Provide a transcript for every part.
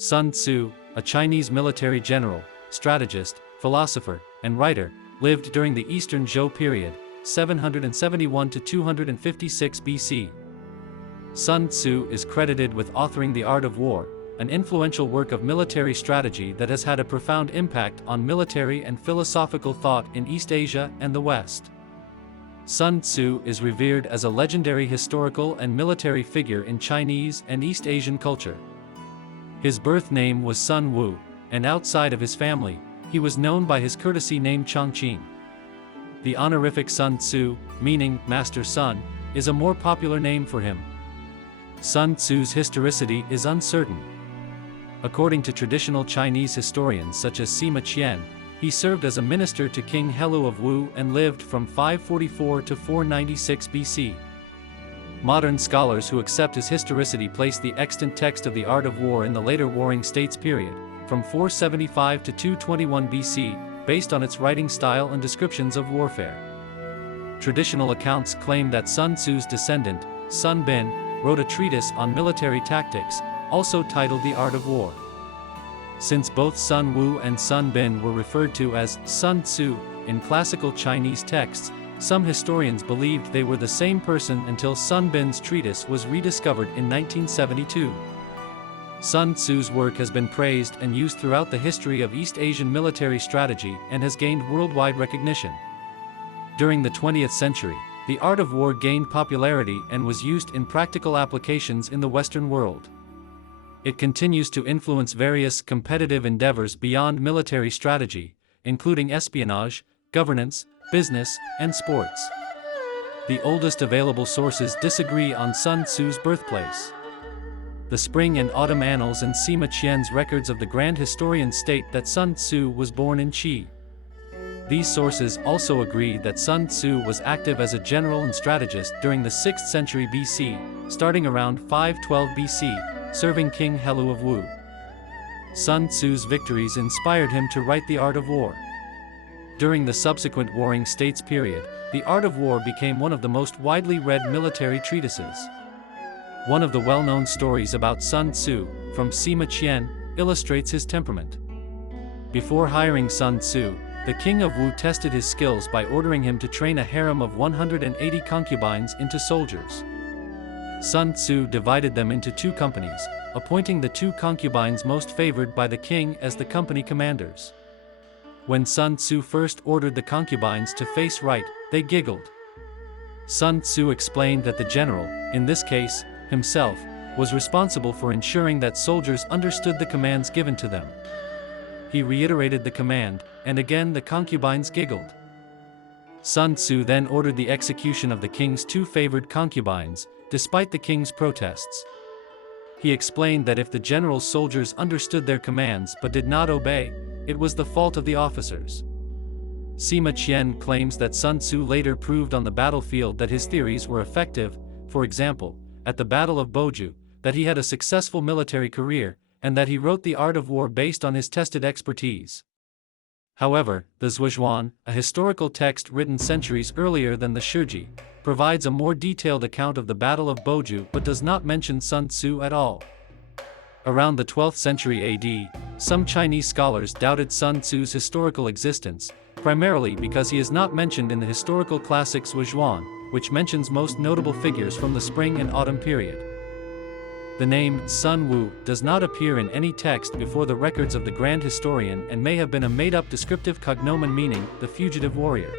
Sun Tzu, a Chinese military general, strategist, philosopher, and writer, lived during the Eastern Zhou period, 771 to 256 BC. Sun Tzu is credited with authoring The Art of War, an influential work of military strategy that has had a profound impact on military and philosophical thought in East Asia and the West. Sun Tzu is revered as a legendary historical and military figure in Chinese and East Asian culture. His birth name was Sun Wu, and outside of his family, he was known by his courtesy name Chongqing. The honorific Sun Tzu, meaning Master Sun, is a more popular name for him. Sun Tzu's historicity is uncertain. According to traditional Chinese historians such as Sima Qian, he served as a minister to King Helu of Wu and lived from 544 to 496 BC. Modern scholars who accept his historicity place the extant text of The Art of War in the later Warring States period, from 475 to 221 BC, based on its writing style and descriptions of warfare. Traditional accounts claim that Sun Tzu's descendant, Sun Bin, wrote a treatise on military tactics, also titled The Art of War. Since both Sun Wu and Sun Bin were referred to as Sun Tzu in classical Chinese texts, some historians believed they were the same person until Sun Bin's treatise was rediscovered in 1972. Sun Tzu's work has been praised and used throughout the history of East Asian military strategy and has gained worldwide recognition. During the 20th century, The Art of War gained popularity and was used in practical applications in the Western world. It continues to influence various competitive endeavors beyond military strategy, including espionage, governance, business, and sports. The oldest available sources disagree on Sun Tzu's birthplace. The Spring and Autumn Annals and Sima Qian's records of the Grand Historian state that Sun Tzu was born in Qi. These sources also agree that Sun Tzu was active as a general and strategist during the 6th century BC, starting around 512 BC, serving King Helu of Wu. Sun Tzu's victories inspired him to write The Art of War. During the subsequent Warring States period, The Art of War became one of the most widely read military treatises. One of the well-known stories about Sun Tzu, from Sima Qian, illustrates his temperament. Before hiring Sun Tzu, the king of Wu tested his skills by ordering him to train a harem of 180 concubines into soldiers. Sun Tzu divided them into 2 companies, appointing the 2 concubines most favored by the king as the company commanders. When Sun Tzu first ordered the concubines to face right, they giggled. Sun Tzu explained that the general, in this case, himself, was responsible for ensuring that soldiers understood the commands given to them. He reiterated the command, and again the concubines giggled. Sun Tzu then ordered the execution of the king's 2 favored concubines, despite the king's protests. He explained that if the general's soldiers understood their commands but did not obey, it was the fault of the officers. Sima Qian claims that Sun Tzu later proved on the battlefield that his theories were effective, for example, at the Battle of Boju, that he had a successful military career, and that he wrote The Art of War based on his tested expertise. However, the Zhuozhuan, a historical text written centuries earlier than the Shiji, provides a more detailed account of the Battle of Boju but does not mention Sun Tzu at all. Around the 12th century AD, some Chinese scholars doubted Sun Tzu's historical existence, primarily because he is not mentioned in the historical classic Zhuozhuan, which mentions most notable figures from the Spring and Autumn period. The name Sun Wu does not appear in any text before the records of the Grand Historian and may have been a made-up descriptive cognomen meaning the fugitive warrior.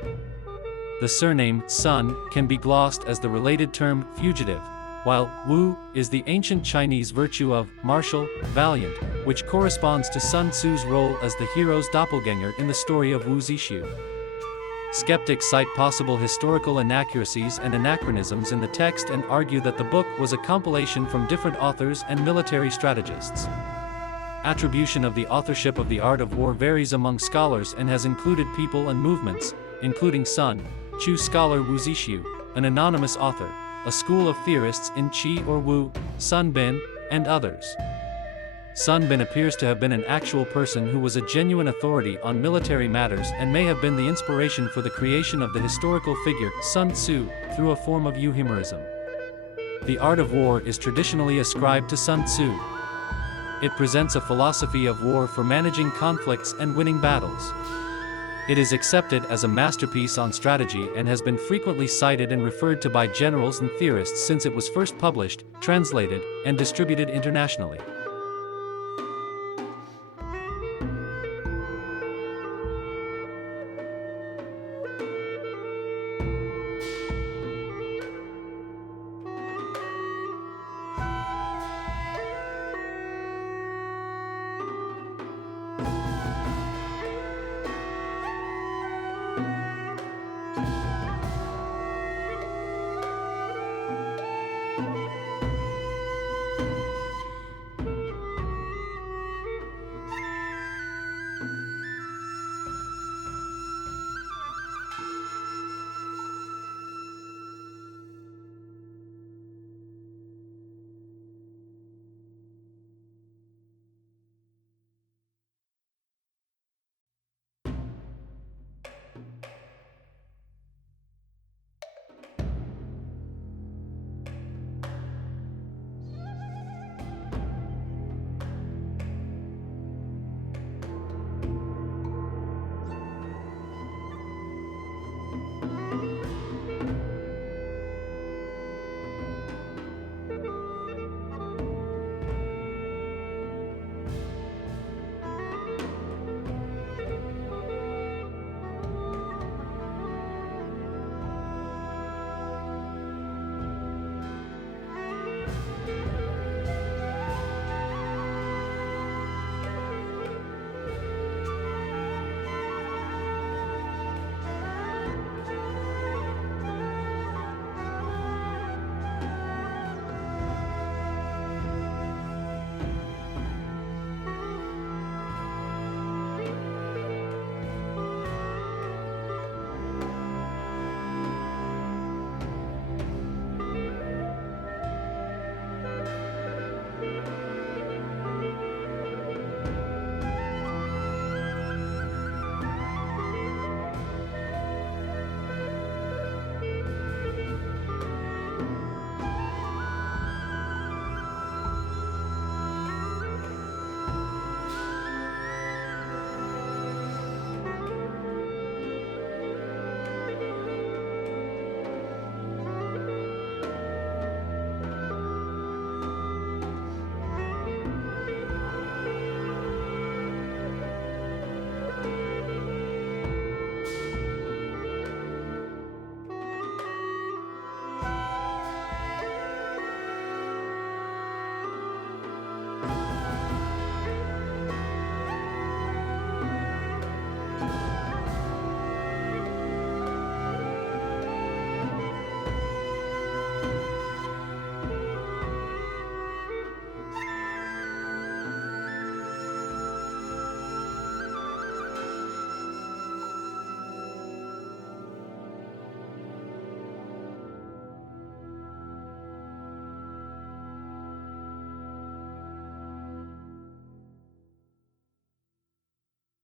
The surname Sun can be glossed as the related term fugitive, while Wu is the ancient Chinese virtue of martial, valiant, which corresponds to Sun Tzu's role as the hero's doppelganger in the story of Wu Zixu. Skeptics cite possible historical inaccuracies and anachronisms in the text and argue that the book was a compilation from different authors and military strategists. Attribution of the authorship of The Art of War varies among scholars and has included people and movements, including Sun Tzu scholar Wu Zixu, an anonymous author, a school of theorists in Qi or Wu, Sun Bin, and others. Sun Bin appears to have been an actual person who was a genuine authority on military matters and may have been the inspiration for the creation of the historical figure Sun Tzu through a form of euphemism. The Art of War is traditionally ascribed to Sun Tzu. It presents a philosophy of war for managing conflicts and winning battles. It is accepted as a masterpiece on strategy and has been frequently cited and referred to by generals and theorists since it was first published, translated, and distributed internationally.